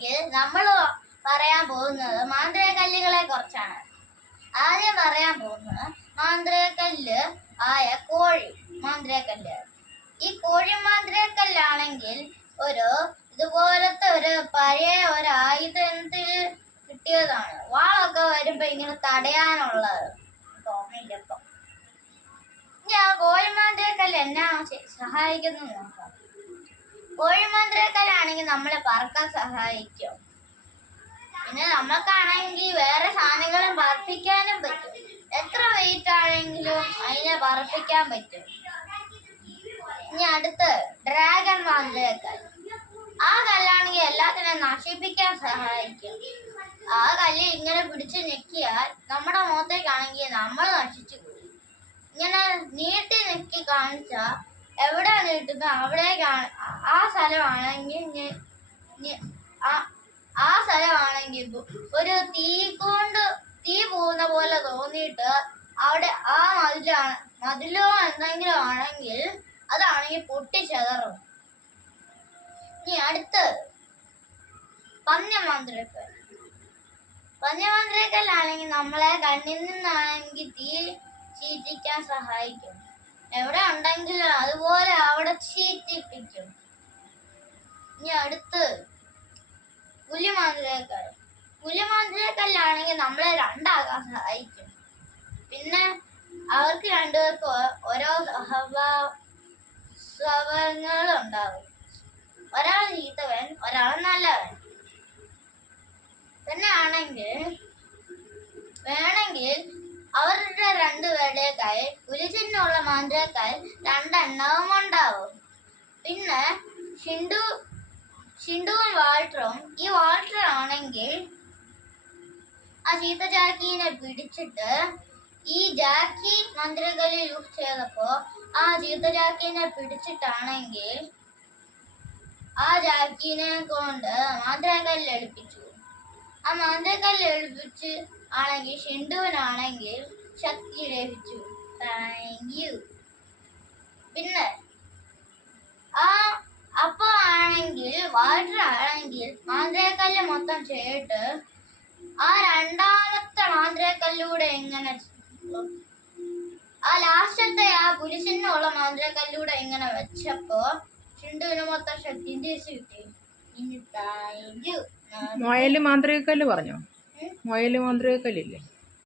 ആണെങ്കിൽ നമ്മൾ പറയാൻ പോകുന്നത് മാന്ത്രികക്കല്ലുകളെ കുറിച്ചാണ്. ആദ്യം പറയാൻ പോകുന്നത് മാന്ത്രികക്കല്ല് ആയ കോഴി മാന്ത്രികക്കല്ല്. ഈ കോഴി മാന്ത്രികക്കല്ലാണെങ്കിൽ ഇതുപോലത്തെ ഒരു പഴയ ഒരു ആയുധത്തിൽ കിട്ടിയതാണ്. വാളൊക്കെ വരുമ്പോ ഇങ്ങനെ തടയാനുള്ളത് തോന്നില്ലപ്പോ. ഇനി ആ കോഴി മാന്ത്രികക്കല്ല് എന്നാ സഹായിക്കുന്നു നോക്കാം. കോഴി മാന്ത്രികക്കല്ലാണെങ്കിൽ നമ്മളെ പറക്കാൻ സഹായിക്കും. പിന്നെ നമുക്കാണെങ്കിൽ വേറെ സാധനങ്ങളും പറപ്പിക്കാനും പറ്റും. എത്ര വെയിറ്റ് ആണെങ്കിലും അതിനെ പറപ്പിക്കാൻ പറ്റും. ഇനി അടുത്ത് ഡ്രാഗൺ മാന്ത്രികക്കല്ല്. ആ കല്ലാണെങ്കിൽ എല്ലാത്തിനെയും നശിപ്പിക്കാൻ സഹായിക്കും. ആ കല്ല് ഇങ്ങനെ പിടിച്ച് ഞെക്കിയാൽ നമ്മുടെ മുഖത്തേക്കാണെങ്കിൽ നമ്മൾ നശിച്ചു പോകും. ഇങ്ങനെ നീട്ടി ഞെക്കി കാണിച്ചാൽ എവിടെ നീട്ടുന്ന അവിടേക്കാണ് ആ സ്ഥലമാണെങ്കിൽ ഒരു തീ പോകുന്ന പോലെ തോന്നിയിട്ട് അവിടെ ആ മതിലോ എന്തെങ്കിലും ആണെങ്കിൽ അതാണെങ്കിൽ പൊട്ടിച്ചെതറും. ഇനി അടുത്ത് പഞ്ഞമാന്ത്രികക്കല്ല്. പഞ്ഞമാന്ത്രികക്കല്ലാണെങ്കിൽ നമ്മളെ കണ്ണിൽ നിന്നാണെങ്കിൽ തീ ചീറ്റിക്കാൻ സഹായിക്കും. എവിടെ ഉണ്ടെങ്കിലും അതുപോലെ അവിടെ ചീറ്റിപ്പിക്കും. ഇനി അടുത്ത് പുലിമാന്ത്രികക്കല്ല്. പുലിമാന്ത്രികക്കല്ലാണെങ്കിൽ നമ്മളെ രണ്ടാകാൻ സഹായിക്കും. പിന്നെ അവർക്ക് രണ്ടുപേർക്ക് ഓരോ സ്വഭാവങ്ങളുണ്ടാവും. ഒരാൾ ചീത്തവൻ, ഒരാൾ നല്ലവൻ. പിന്നെ വേണമെങ്കിൽ അവരുടെ രണ്ടുപേരുടേക്കായി പുലിചിഹ്നമുള്ള മാന്ത്രികക്കല്ല് രണ്ടെണ്ണവും ഉണ്ടാവും. പിന്നെ ഷിൻഡുവും വാൾട്ടറും. ഈ വാൾട്ടർ ആണെങ്കിൽ ആ ചീത്ത ജാക്കിനെ പിടിച്ചിട്ട് ഈ ജാക്കി മാന്ത്രികക്കല്ല് യൂസ് ചെയ്തപ്പോ ആ ചീത്ത ജാക്കിനെ പിടിച്ചിട്ടാണെങ്കിൽ ആ ജാക്കിനെ കൊണ്ട് മാന്ത്രികക്കല്ല് എടുപ്പിച്ചു. ആ മാന്ത്രികക്കല്ല് എടുപ്പിച്ച് ആണെങ്കിൽ ഷിൻഡുവിനാണെങ്കിൽ ശക്തി ലഭിച്ചു. Thank you. പിന്നെ അപ്പൊ ആണെങ്കിൽ വാട്ടർ ആണെങ്കിൽ മാന്ത്രികക്കല്ല് മൊത്തം ചെയ്തിട്ട് ആ രണ്ടാമത്തെ മാന്ത്രികക്കല്ലൂടെ ഇങ്ങനെ ആ ലാസ്റ്റത്തെ ആ പുലിചിഹ്നമുള്ള മാന്ത്രികക്കല്ലൂടെ ഇങ്ങനെ വെച്ചപ്പോ ഷിൻഡുവിന് മൊത്തം ശക്തി തിരിച്ചു കിട്ടി. ഇനി താങ്ക് യു. മുയല് മാന്ത്രികക്കല്ല് പറഞ്ഞോ? മുയല് മാന്ത്രികക്കല്ലില്ലേ?